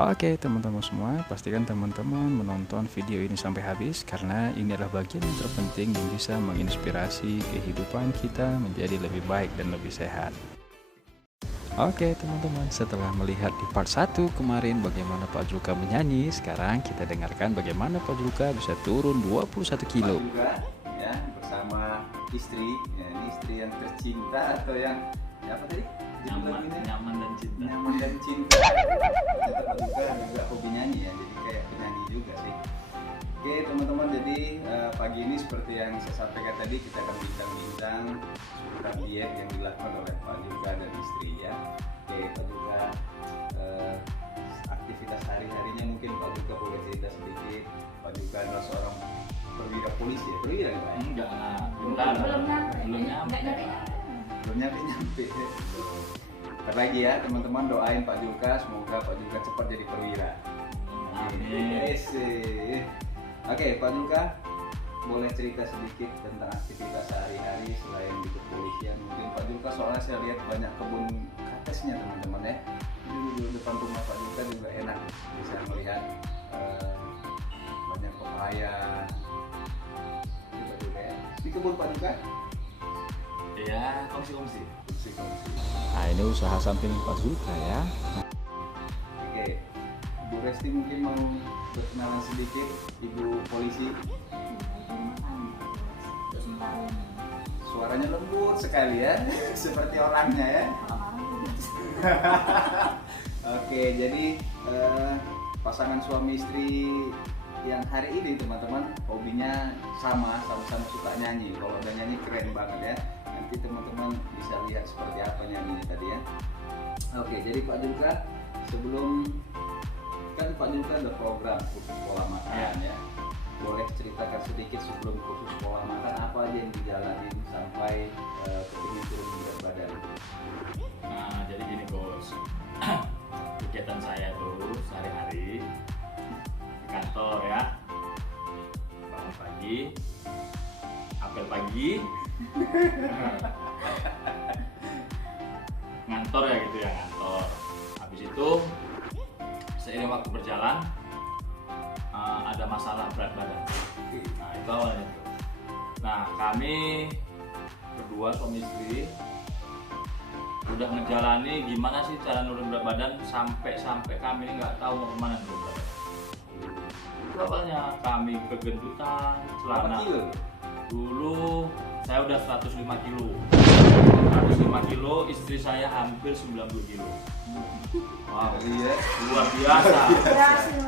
Oke teman-teman semua, pastikan teman-teman menonton video ini sampai habis karena ini adalah bagian yang terpenting yang bisa menginspirasi kehidupan kita menjadi lebih baik dan lebih sehat. Oke teman-teman, setelah melihat di part 1 kemarin bagaimana Pak Julka menyanyi, sekarang kita dengarkan bagaimana Pak Julka bisa turun 21 kilo. Pak Julka ya bersama istri, ya, ini istri yang tercinta atau yang ya apa tadi? Nyaman dan cinta. Nyaman dan cinta. Ternyata Pak Julka juga hobi nyanyi ya, jadi kayak penyanyi juga sih. Oke teman-teman, jadi pagi ini seperti yang saya sampaikan tadi, kita akan bincang-bincang seputar diet yang dilakukan oleh Pak Julka dan istri ya. Oke Pak Julka, aktivitas hari-harinya mungkin Pak Julka boleh cerita sedikit. Pak Julka adalah seorang perwira polisi ya, perwira ya Pak? Enggak, belum nyampe. Belum nyampe. Ntar lagi ya teman-teman, doain Pak Julka, semoga Pak Julka cepat jadi perwira. Amin. Oke Pak Julka, boleh cerita sedikit tentang aktivitas sehari-hari selain di kepolisian. Mungkin Pak Julka, soalnya saya lihat banyak kebun katesnya teman-teman ya. Di depan rumah Pak Julka juga enak, bisa melihat banyak pepaya. Itu Pak Julka ya. Di kebun Pak Julka? Ya, kongsi-kongsi. Nah ini usaha samping Pak Julka ya. Oke, Bu Resti mungkin mau berkenalan sedikit, Ibu polisi. Suaranya lembut sekali ya, seperti orangnya ya. Oke, jadi pasangan suami istri yang hari ini teman-teman hobinya sama-sama suka nyanyi. Kalau udah nyanyi keren banget ya. Nanti teman-teman bisa lihat seperti apa nyanyinya tadi ya. Oke, jadi Pak Julka, sebelum kan Pak Julka ada program khusus pola makan ya. Boleh ceritakan sedikit sebelum khusus pola makan apa aja yang dijalanin sampai kepingin turun berat badan. Nah, jadi gini Bos. Kegiatan saya tuh sehari-hari di kantor ya. Bangun pagi, apel pagi, ngantor ya gitu ya, ngantor. Habis itu seiring waktu berjalan ada masalah berat badan. Nah itu awalnya tuh. Nah kami berdua suami istri udah ngejalani gimana sih cara nurun berat badan sampai kami ini nggak tahu mau kemana nurun berat badan. Itu awalnya kami kegendutan Berapa celana. kilo? Dulu saya udah 105 kilo, istri saya hampir 90 kilo. Wow, Iya. luar biasa. Berhasil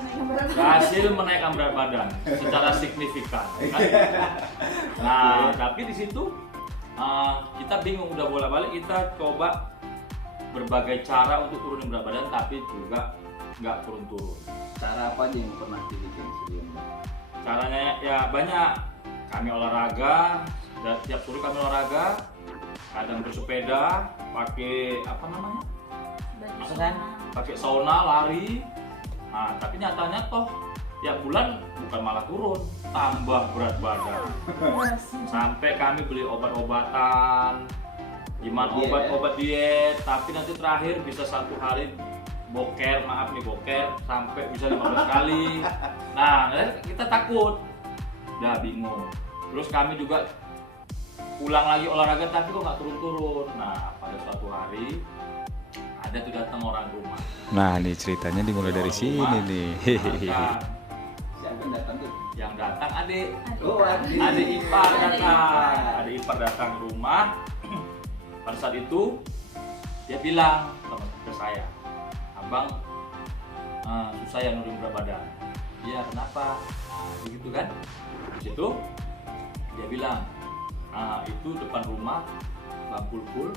Berhasil menaikkan berat badan secara signifikan. Kan? Nah, tapi di situ kita bingung, udah bolak-balik kita coba berbagai cara untuk turunin berat badan, tapi juga nggak turun-turun. Cara apa aja yang pernah dibikin sebelumnya? Caranya ya banyak. Kami olahraga, dan tiap sore kami olahraga, kadang bersepeda, pakai apa namanya? Pakai sauna, lari. Nah, tapi nyatanya toh tiap bulan bukan malah turun, tambah berat badan. Sampai kami beli obat-obatan, gimana obat-obat diet, tapi nanti terakhir bisa satu hari boker sampai bisa 15 kali. Nah, kita takut, udah bingung. Terus kami juga ulang lagi olahraga tapi kok nggak turun-turun. Nah, pada suatu hari ada tuh datang orang rumah. Nah nih ceritanya dimulai dari sini nih. Datang. Siapa yang datang tuh? Yang datang adik. Oh, adik. Adik ipar Adik datang. ipar. Adik ipar datang ke rumah. Pada saat itu dia bilang ke saya, "Abang, susah ya nurunin berat badan." "Iya, kenapa?" Nah, begitu kan. Di situ dia bilang, itu depan rumah Bang Pulpul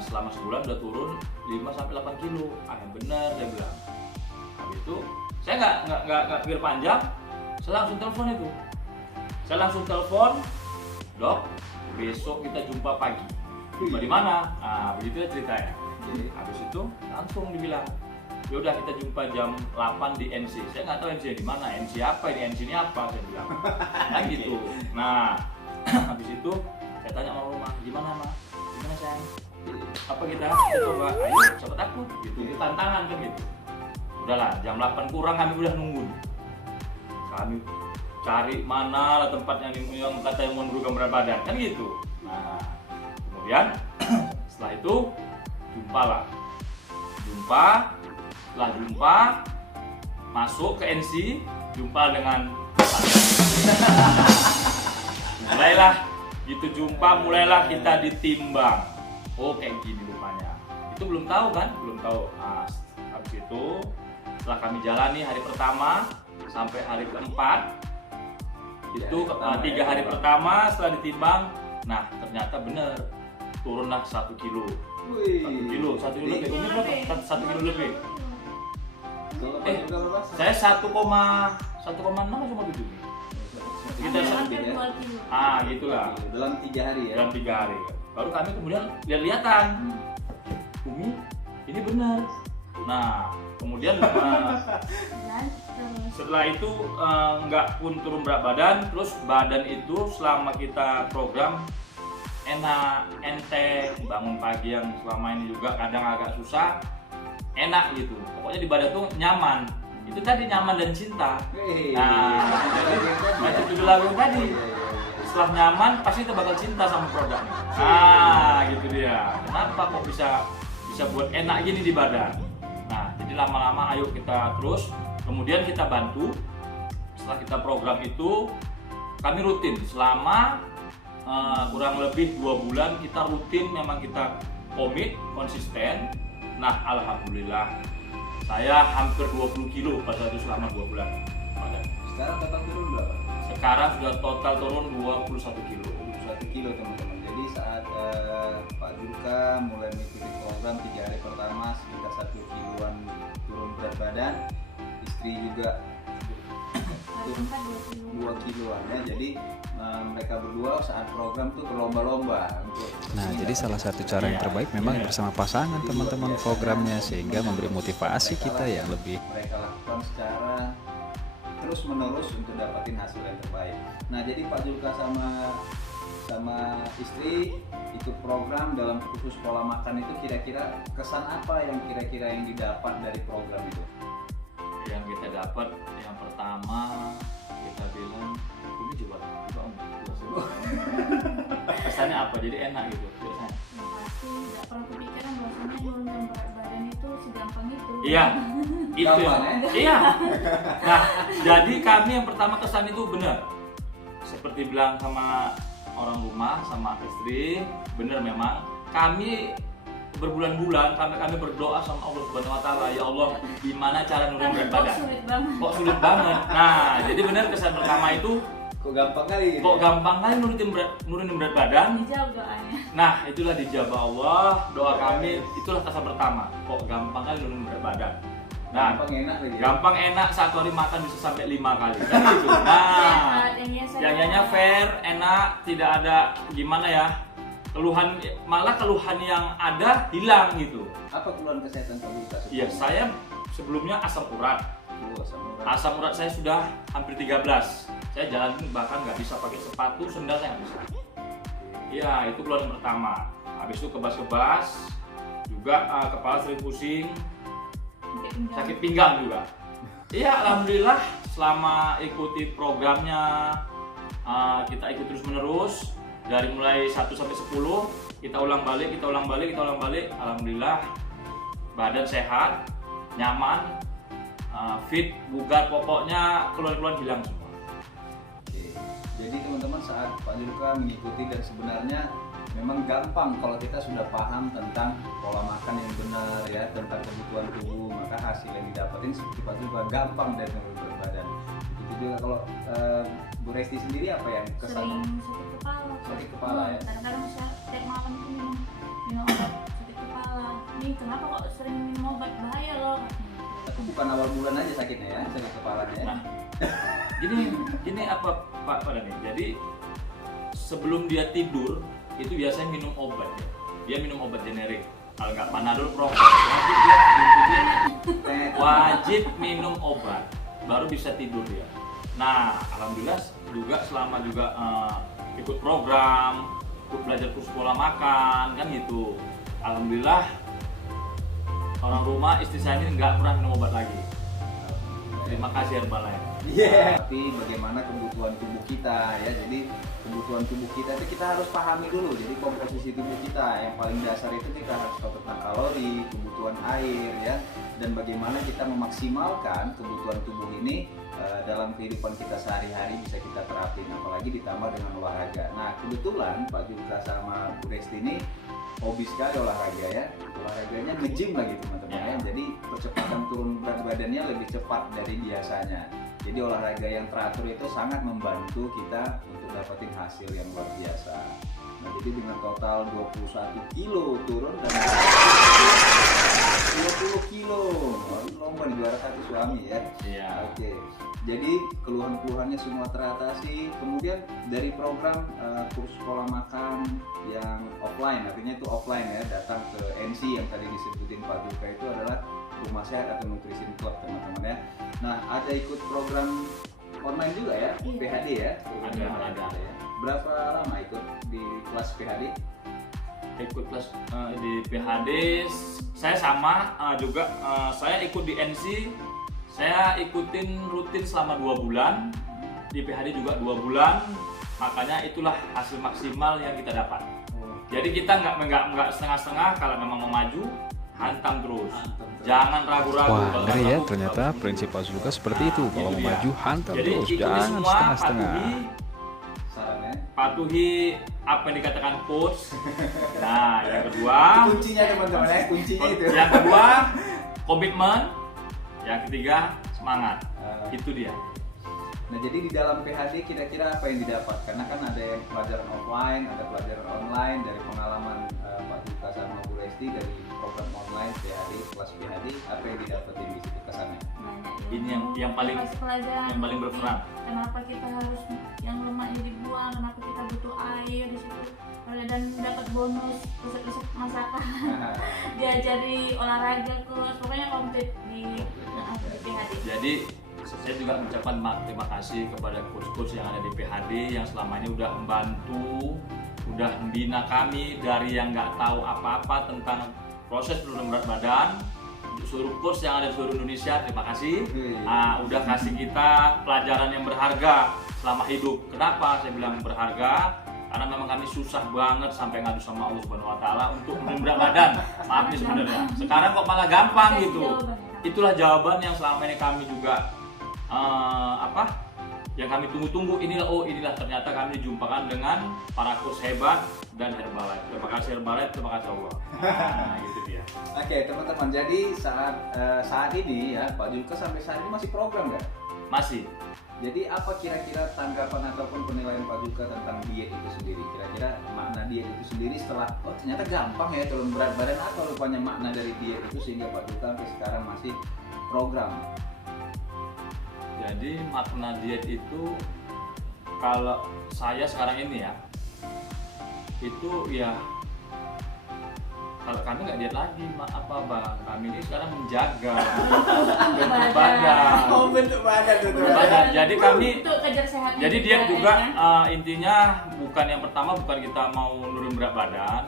selama sebulan udah turun 5-8 kilo. Yang bener dia bilang. Habis itu saya nggak pikir panjang, saya langsung telepon itu. Saya langsung telepon, "Dok, besok kita jumpa pagi." "Jumpa di mana?" Nah, begitu ya ceritanya. Jadi habis itu langsung dibilang, "Ya udah kita jumpa jam 8 di NC." Saya nggak tahu NC di mana, NC apa ini apa, saya bilang. Nah gitu. Nah, habis itu saya tanya sama rumah, "Gimana Ma? Gimana sayang? Apa kita coba? Ayo, siapa takut?" Gitu. Itu tantangan kan gitu. Udahlah, jam 8 kurang kami udah nunggu. Kami cari mana lah tempatnya yang katanya menurunkan berat badan, kan gitu. Nah, kemudian setelah itu jumpa, setelah jumpa masuk ke NC, jumpa dengan mulailah gitu jumpa, mulailah kita ditimbang. Oh kayak gini rupanya. Itu belum tahu kan? Belum tahu. Nah, habis itu setelah kami jalani hari pertama sampai hari keempat, itu 3 hari pertama setelah ditimbang, nah ternyata benar turunlah 1 kilo. Wih. 1 kilo lebih. Ini berapa? 1 kilo lebih. Saya 1,6 sama 7 nih. Kita hampir 2 kilo. Gitulah. Dalam 3 hari ya. Dalam 3 hari. Baru kami kemudian lihat-lihatan. Bumi, ini benar. Nah, kemudian setelah itu nggak pun turun berat badan, terus badan itu selama kita program enak, enteng, bangun pagi yang selama ini juga kadang agak susah, enak gitu. Pokoknya di badan tuh nyaman. Itu tadi nyaman dan cinta. Nah, macam judul lagu tadi. Setelah nyaman pasti kita bakal cinta sama produk. Gitu dia. Kenapa kok bisa buat enak gini di badan? Nah, jadi lama-lama ayo kita terus. Kemudian kita bantu. Setelah kita program itu, kami rutin selama kurang lebih 2 bulan kita rutin, memang kita komit, konsisten. Nah, alhamdulillah saya hampir 20 kilo pada itu selama 2 bulan. Sekarang total turun berapa? Sekarang sudah total turun 21 kilo. 21 kilo teman-teman. Jadi saat Pak Julka mulai mengikuti program 3 hari pertama sekitar 1 kiloan turun berat badan, istri juga turun 2 kiloan ya. Jadi mereka berdua saat program tuh berlomba-lomba untuk. Nah, jadi salah satu cara yang terbaik memang bersama pasangan teman-teman programnya, sehingga memberi motivasi kita yang lebih. Mereka lakukan secara terus menerus untuk dapatin hasil yang terbaik. Nah, jadi Pak Julka sama istri ikut program dalam khusus pola makan itu, kira-kira kesan apa yang kira-kira yang didapat dari program itu? Yang kita dapat yang pertama kita bilang ini coba om. Kesannya apa? Jadi enak gitu biasanya. Pasti nggak pernah kepikiran bahwasanya nurunkan berat badan itu segampang itu. Iya, itu Gampang, ya? Iya. Nah, jadi kami yang pertama kesan itu benar. Seperti bilang sama orang rumah, sama istri, benar memang. Kami berbulan-bulan kami berdoa sama Allah Subhanahu Wa Taala, ya Allah, gimana cara nurunin berat badan? Kok sulit banget. Nah, jadi benar kesan pertama itu. Kok gampang kali gitu? Kok gampang kali nurunin berat badan? Dijawab doanya. Nah, itulah dijawab Allah doa kami. Itulah kesan pertama. Kok gampang kali nurunin berat badan? Nah, gampang enak lagi. Gampang enak, 1 hari makan bisa sampai 5 kali. Kan gitu. Nah, yang fair, enak, tidak ada gimana ya? Keluhan, malah keluhan yang ada hilang gitu. Apa keluhan kesehatan Pak Julka? Iya, saya sebelumnya asam urat. Asam urat saya sudah hampir 13. Saya jalan bahkan nggak bisa pakai sepatu, sendal saya nggak bisa. Iya, itu keluhan pertama. Habis itu kebas-kebas, juga kepala sering pusing, sakit pinggang juga. Iya, alhamdulillah selama ikuti programnya, kita ikut terus menerus dari mulai 1 sampai 10 kita ulang balik, alhamdulillah badan sehat, nyaman, fit, bugar, pokoknya keluhan-keluhan hilang semua. Oke. Jadi teman-teman, saat Pak Julka mengikuti, dan sebenarnya memang gampang kalau kita sudah paham tentang pola makan yang benar ya, tentang kebutuhan tubuh, maka hasil yang didapatin seperti Pak Julka gampang dari menurut berat badan. Begitu juga kalau Bu Resti sendiri, apa yang kesan? Sering sakit kepala. Sakit kepala ya. Kadang-kadang bisa tiap malam itu minum obat sakit kepala. Nih kenapa kok sering minum obat, bahaya loh. Tapi bukan awal bulan aja sakitnya ya, sakit kepalanya ya. Nah, gini apa Pak Dani? Jadi sebelum dia tidur itu biasanya minum obat ya. Dia minum obat generik. Kalau nggak Panadol, Propofol. Wajib minum obat baru bisa tidur dia. Nah, alhamdulillah juga selama juga ikut program, ikut belajar kurs pola makan kan gitu. Alhamdulillah orang rumah, istri saya ini nggak pernah minum obat lagi. Terima kasih Herbalife. Tapi bagaimana kebutuhan tubuh kita ya. Jadi kebutuhan tubuh kita itu kita harus pahami dulu. Jadi komposisi tubuh kita yang paling dasar itu kita harus tahu tentang kalori, kebutuhan air ya, dan bagaimana kita memaksimalkan kebutuhan tubuh ini dalam kehidupan kita sehari-hari bisa kita terapin, apalagi ditambah dengan olahraga. Nah kebetulan Pak Julka sama Bu Resti ini hobi sekali olahraga ya. Olahraganya nge-gym lagi teman-teman ya. Jadi percepatan turun berat badannya lebih cepat dari biasanya. Jadi olahraga yang teratur itu sangat membantu kita untuk dapetin hasil yang luar biasa. Nah jadi dengan total 21 kilo turun dan 20 kilo. Lomba di juara satu suami ya. Iya. Oke. Jadi keluhan-keluhannya semua teratasi. Kemudian dari program kursus pola makan yang offline, artinya itu offline ya, datang ke NC yang tadi disebutin Pak Julka itu adalah Rumah Sehat atau Nutrition Club teman-teman ya. Nah ada ikut program online juga ya, PHD ya. Ada. Ya. Berapa lama ikut di kelas PHD? Ikut kelas di PHD saya sama juga saya ikut di NC. Saya ikutin rutin selama 2 bulan, di PHD juga 2 bulan, makanya itulah hasil maksimal yang kita dapat. Jadi kita nggak setengah-setengah, kalau memang mau maju, hantam terus. Jangan ragu-ragu. Wah, Kalau ngeri ya, ragu, ternyata ragu. prinsip Pak Julka seperti itu. Kalau mau dia. maju, hantam Jadi terus, ikuti jangan semua, setengah-setengah. Sarannya? patuhi apa yang dikatakan coach. Nah, yang kedua, Kuncinya teman-teman ya, kuncinya itu. yang kedua komitmen, yang ketiga semangat. Itu dia. Nah jadi di dalam PHD kira-kira apa yang didapat? Karena kan ada yang pelajaran offline, ada pelajaran online. Dari pengalaman Pak Julka sama Bu Resti dari program online PHD, kelas PHD, apa yang didapetin di situ kesannya? Banyak Ini yang paling- kasih pelajaran yang paling berperan. Kenapa kita harus yang lemaknya dibuang, kenapa kita butuh air di situ, dan dapat bonus resep-resep masakan. Diajari olahraga terus, pokoknya komplit di PHD. Jadi saya juga mengucapkan terima kasih kepada coach-coach yang ada di PHD yang selama ini udah membantu, udah membina kami dari yang nggak tahu apa-apa tentang proses penurunan berat badan. Untuk seluruh coach yang ada di seluruh Indonesia, terima kasih. Udah kasih kita pelajaran yang berharga selama hidup. Kenapa saya bilang berharga? Karena memang kami susah banget sampai ngadu sama Allah Subhanahu Wa Taala untuk menurunkan berat badan. Maaf nih sebenarnya. Sekarang kok malah gampang gitu. Itulah jawaban yang selama ini kami juga yang kami tunggu-tunggu. Inilah ternyata kami dijumpakan dengan para coach hebat dan Herbalife. Terima kasih Herbalife, terima kasih Allah. Nah, gitu dia. Oke teman-teman, jadi saat ini ya Pak Julka sampai saat ini masih program nggak? Masih. Jadi apa kira-kira tanggapan ataupun penilaian Pak Julka tentang diet itu sendiri? Kira-kira makna diet itu sendiri setelah ternyata gampang ya turun berat badan, apa rupanya makna dari diet itu sehingga Pak Julka sampai sekarang masih program? Jadi makna diet itu kalau saya sekarang ini ya, itu ya kalau kami nggak diet lagi, apa bang? Kami ini sekarang menjaga bentuk badan. Oh bentuk badan tuh. Badan. Jadi kami, untuk kejar sehatnya jadi juga, diet juga ya kan? intinya bukan yang pertama bukan kita mau nurun berat badan,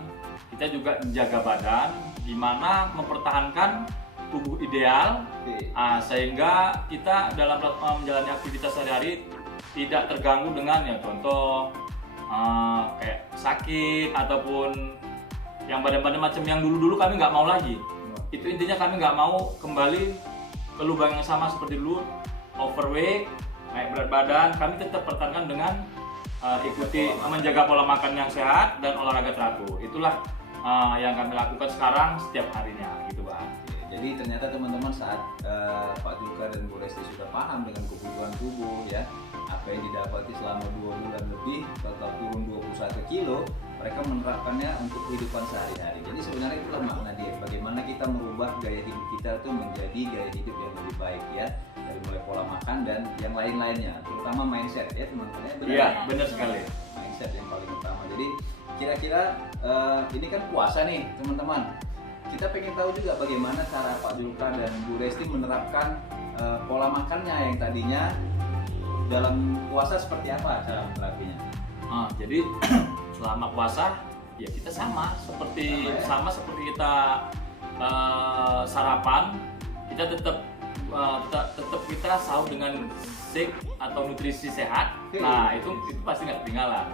kita juga menjaga badan, gimana mempertahankan tubuh ideal. Sehingga kita dalam menjalani aktivitas sehari-hari tidak terganggu dengan ya contoh kayak sakit ataupun yang badan-badan macam yang dulu-dulu kami nggak mau lagi. Itu intinya kami nggak mau kembali ke lubang yang sama seperti dulu, overweight, naik berat badan. Kami tetap pertahankan dengan ikuti menjaga pola makan yang sehat dan olahraga teratur. Itulah yang kami lakukan sekarang setiap harinya gitu bang. Jadi ternyata teman-teman saat Pak Julka dan Bu Resti sudah paham dengan kebutuhan tubuh ya, apa yang didapati selama 2 bulan lebih total turun 21 kilo, mereka menerapkannya untuk kehidupan sehari-hari. Jadi sebenarnya itulah makna diet, bagaimana kita merubah gaya hidup kita itu menjadi gaya hidup yang lebih baik ya, dari mulai pola makan dan yang lain-lainnya, terutama mindset ya teman-teman. Iya benar sekali. Mindset yang paling utama. Jadi kira-kira ini kan puasa nih teman-teman. Kita pengen tahu juga bagaimana cara Pak Julka dan Bu Resti menerapkan pola makannya yang tadinya dalam puasa seperti apa cara menerapinya? Jadi selama puasa ya kita sama seperti kita sarapan, kita tetap kita kita sahur dengan shake atau nutrisi sehat, nah itu pasti nggak ketinggalan.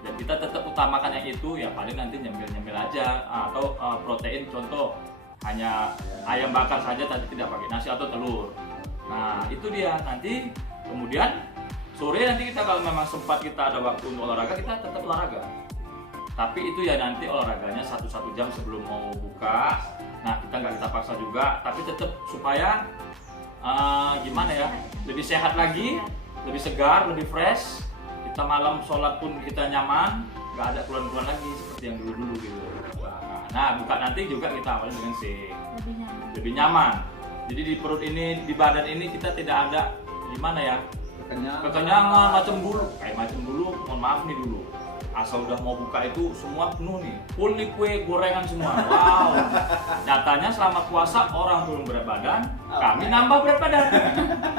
Dan kita tetap utamakan yang itu, ya paling nanti nyemil aja, atau protein, contoh hanya ayam bakar saja, tadi tidak pakai nasi atau telur. Nah itu dia, nanti kemudian sore nanti kita kalau memang sempat kita ada waktu untuk olahraga, kita tetap olahraga. Tapi itu ya nanti olahraganya 1 jam sebelum mau buka. Nah kita nggak kita paksa juga, tapi tetap supaya gimana ya, lebih sehat lagi, lebih segar, lebih fresh. Kita malam sholat pun kita nyaman, nggak ada keluhan-keluhan lagi seperti yang dulu gitu. Nah buka nanti juga kita awali dengan shake, lebih nyaman. Jadi di perut ini, di badan ini kita tidak ada gimana ya, kekenyangan macam dulu, mohon maaf nih dulu. Asal udah mau buka itu semua penuh nih, full nih kue gorengan semua. Wow, nyatanya selama puasa orang turun berat badan, kami nambah berat badan.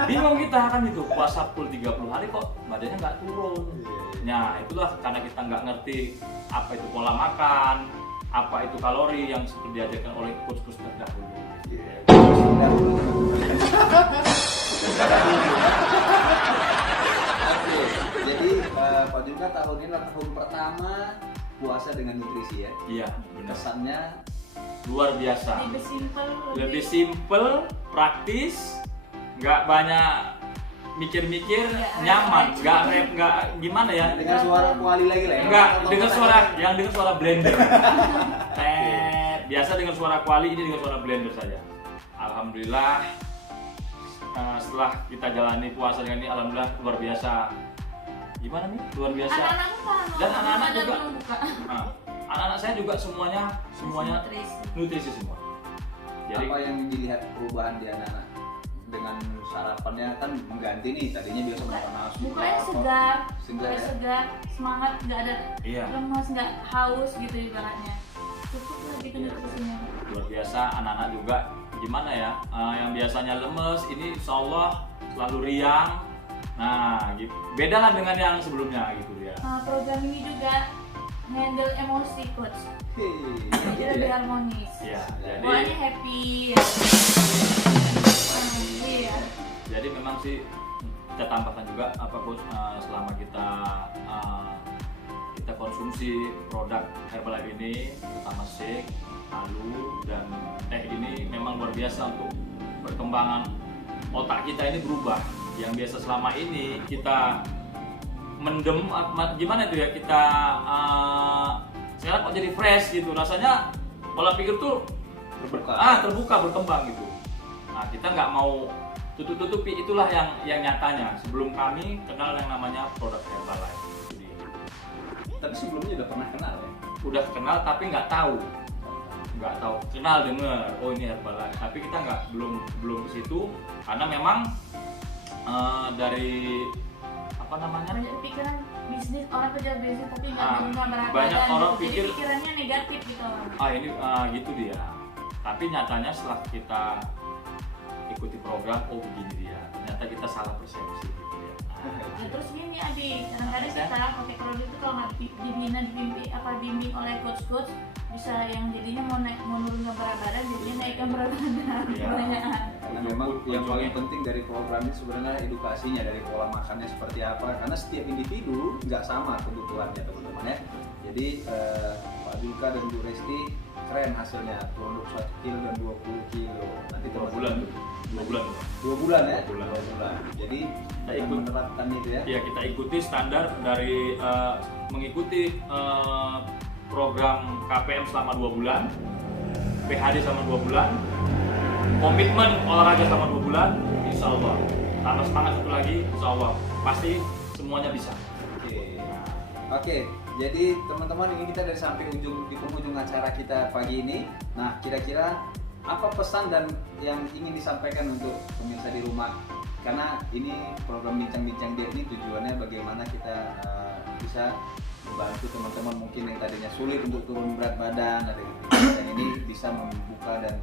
Bingung kita kan itu, puasa full 30 hari kok badannya nggak turun. Nah itulah karena kita nggak ngerti apa itu pola makan, apa itu kalori yang seperti diajarkan oleh coach-coach terdahulu. Jadi Pak Julka tahun ini adalah tahun pertama puasa dengan nutrisi ya. Iya, benar. Kesannya Luar biasa. lebih Simple, praktis, nggak banyak mikir-mikir, nyaman, nggak gimana ya? dengan suara kuali lagi lah ya. Enggak, dengan suara blender. Biasa dengan suara kuali, ini dengan suara blender saja. Alhamdulillah, setelah kita jalani puasa dengan ini, alhamdulillah luar biasa. Gimana nih? Luar biasa. Dan anak-anak juga. Anak-anak saya juga semuanya nutrisi semua. Jadi apa yang dilihat perubahan di anak-anak dengan sarapannya kan mengganti nih, tadinya biasa makan nasi. Mukanya segar, semangat, nggak ada lemas, nggak haus gitu ibaratnya. Cukup lah gitu nutrisinya. Luar biasa, anak-anak juga gimana ya, yang biasanya lemes ini insya Allah selalu riang. Nah gitu. Beda lah dengan yang sebelumnya gitu ya. Program ini juga handle emosi coach, jadi lebih harmonis. Ya, Bawaannya happy ya. Jadi memang sih kita tambahkan juga apa coach, selama kita konsumsi produk Herbalife ini, terutama shake, alu dan teh ini memang luar biasa untuk perkembangan otak kita ini berubah. Yang biasa selama ini kita mendem, gimana itu ya, kita sekarang kok jadi fresh gitu, rasanya pola pikir tuh terbuka berkembang gitu. Nah kita nggak mau tutupi, itulah yang nyatanya. Sebelum kami kenal yang namanya produk Herbalife. Tapi sebelumnya udah pernah kenal ya? Udah kenal tapi nggak tahu, kenal dengar, oh ini Herbalife, tapi kita belum ke situ karena memang dari apa namanya, banyak pikiran bisnis, orang kerja bisnis tapi nggak berat banyak badan orang gitu. pikir jadi pikirannya negatif gitu. Ini gitu dia, tapi nyatanya setelah kita ikuti program, oh begini dia, ternyata kita salah persepsi gitu ya. Nah, terus gini Abi, kadang-kadang kita pakai produk itu kalau nggak dibimbing oleh coach bisa yang jadinya mau nurun berat badan, jadinya naikkan berat badan. Karena memang yang paling penting dari program ini sebenarnya edukasinya, dari pola makannya seperti apa, karena setiap individu nggak sama kebutuhannya teman-teman ya. Jadi Pak Julka dan Bu Resti keren hasilnya, turun 1 kilo dan 20 kilo. Nanti 2 bulan. 2 bulan ya? 2 bulan. Jadi kita ikut menerapkan itu ya? Ya, kita ikuti standar dari mengikuti program KPM selama 2 bulan, PHD selama 2 bulan, komitmen olahraga selama 2 bulan, insya Allah. Tambah semangat satu lagi, insya Allah pasti semuanya bisa. Oke. Jadi teman-teman, ini kita dari sampai di penghujung acara kita pagi ini. Nah, kira-kira apa pesan dan yang ingin disampaikan untuk pemirsa di rumah? Karena ini program bincang-bincang diet ini tujuannya bagaimana kita bisa membantu teman-teman mungkin yang tadinya sulit untuk turun berat badan, ada yang ini bisa membuka dan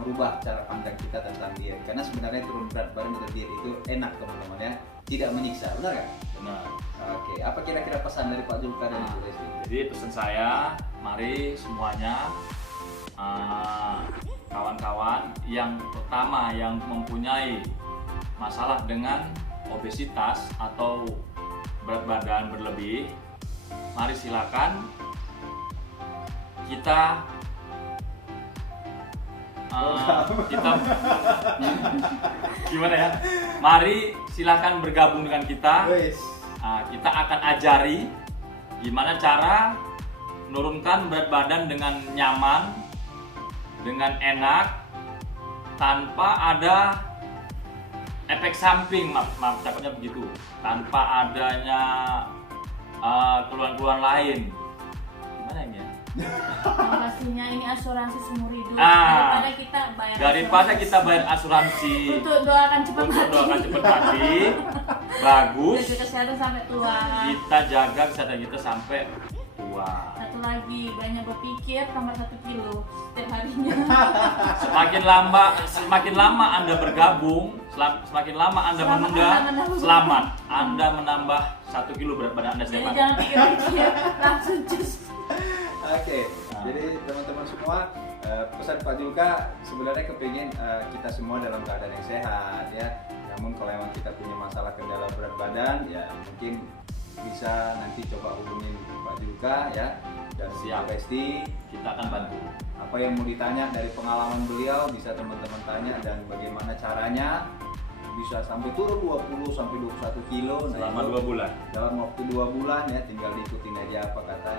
merubah cara pandang kita tentang diet. Karena sebenarnya turun berat badan atau diet itu enak teman-teman ya, tidak menyiksa, benar nggak? Benar. Oke, apa kira-kira pesan dari Pak Julka dan Bu Resti? Jadi pesan saya, mari semuanya kawan-kawan yang pertama yang mempunyai masalah dengan obesitas atau berat badan berlebih, mari silakan kita gimana ya? Mari silakan bergabung dengan kita. Kita akan ajari gimana cara menurunkan berat badan dengan nyaman, dengan enak, tanpa ada efek samping, maaf takutnya begitu, tanpa adanya keluhan-keluhan lain. Gimana ini ya? Pastinya ini asuransi seumur hidup daripada kita bayar asuransi untuk doakan cepat mati. Bagus. Jaga kesehatan sampai tua. Kita jaga kesehatan kita sampai tua. Satu lagi, banyak berpikir tambah 1 kilo setiap harinya. Semakin lama Anda bergabung, semakin lama Anda menunda, selamat Anda menambah 1 kilo berat badan Anda setiap hari. Jadi jangan pikir-pikir, langsung cus. Oke, jadi teman-teman semua, pesan Pak Julka sebenarnya kepingin kita semua dalam keadaan yang sehat ya. Namun kalau emang kita punya masalah kendala berat badan, ya mungkin bisa nanti coba hubungin Pak Julka ya, dan Siap. Resti, Kita akan bantu. apa yang mau ditanya dari pengalaman beliau bisa teman-teman tanya, dan bagaimana caranya bisa sampai turun 20 sampai 21 kilo Selama itu 2 bulan. dalam waktu 2 bulan ya, tinggal diikutin aja apa kata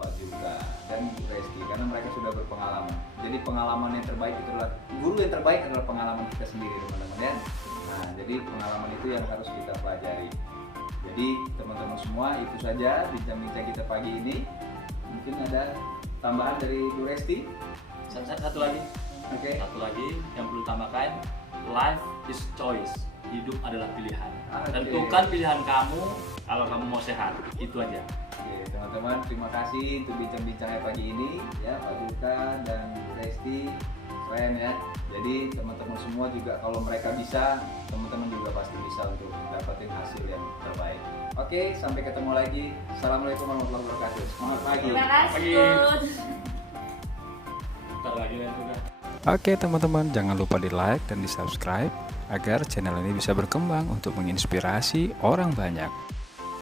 Pak Julka dan Bu Resti, karena mereka sudah berpengalaman. Jadi pengalaman yang terbaik itu adalah, guru yang terbaik adalah pengalaman kita sendiri teman-teman ya. Nah, jadi pengalaman itu yang harus kita pelajari. Jadi teman-teman semua, itu saja bincang-bincang kita pagi ini. Mungkin ada tambahan dari Bu Resti? Satu lagi. Oke. Satu lagi yang perlu tambahkan, life is choice. Hidup adalah pilihan. Oke. Tentukan pilihan kamu kalau kamu mau sehat. Itu aja. Oke, teman-teman, terima kasih untuk bincang-bincangnya pagi ini ya, Pak Julka dan Bu Resti. Keren ya. Jadi teman-teman semua juga kalau mereka bisa, teman-teman juga pasti bisa untuk dapetin hasil yang terbaik. Oke, sampai ketemu lagi. Assalamualaikum warahmatullahi wabarakatuh. Selamat pagi. Terima kasih. Bentar lagi ya sudah. Oke teman-teman, jangan lupa di like dan di subscribe agar channel ini bisa berkembang untuk menginspirasi orang banyak.